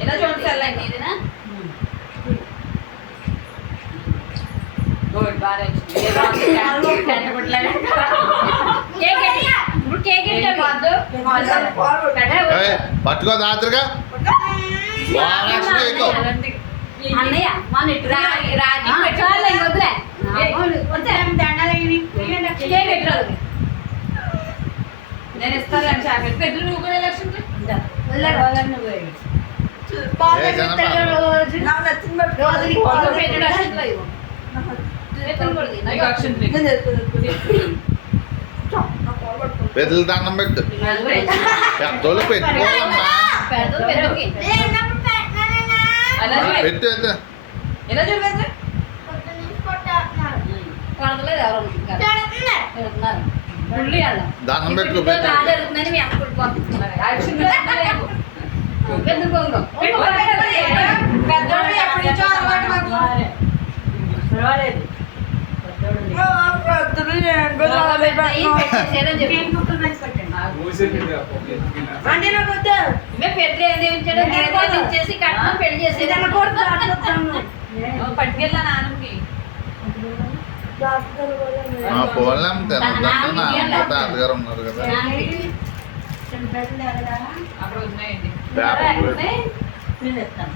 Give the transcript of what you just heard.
ఎలా చూడండి చల్లండి ఇదినా గుడ్ బాగా పట్టుకో రాత్రిగా అన్నయ్య నేను ఇస్తాను చాక్లెట్ పెద్దలు నువ్వు కూడా ఎలక్షన్ పెద్దలు దండం పెట్టు పెద్దోళ్ళు పెట్టుకోవాలమ్మా పెట్టు ఎలా చూడలేదు దండం పెట్టు చేసి కట్నం పెళ్లి చేసి పట్టుకెళ్ళా నాన్నకి పోలేం తాతగారు ఉన్నారు కదా అక్కడ ఉన్నాయండి పేపర్ నేను ఇస్తాను